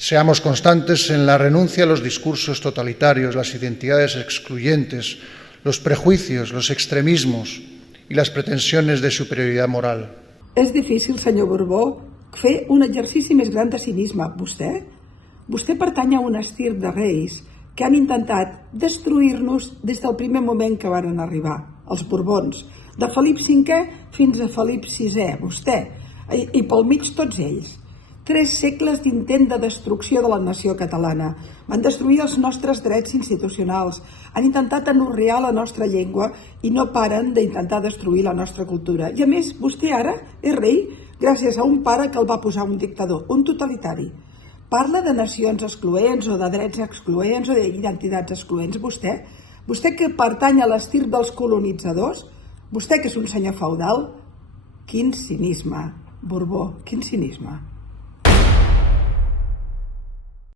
Seamos constantes en la renuncia a los discursos totalitarios, las identidades excluyentes, los prejuicios, los extremismos y las pretensiones de superioridad moral. És difícil, senyor Borbó, fer un exercici més gran de cinisme. Vostè pertany a un estir de reis que han intentat destruir-nos des del primer moment que van arribar, els Borbons, de Felip V fins a Felip VI, vostè, i pel mig tots ells. 3 segles d'intent de destrucció de la nació catalana. Van destruir els nostres drets institucionals, han intentat anorrear la nostra llengua i no paren d'intentar destruir la nostra cultura. I a més, vostè ara és rei gràcies a un pare que el va posar un dictador, un totalitari. Parla de nacions excloents o de drets excloents o d'identitats excloents, vostè que pertany a l'estir dels colonitzadors, vostè que és un senyor feudal, quin cinisme, Borbó, quin cinisme.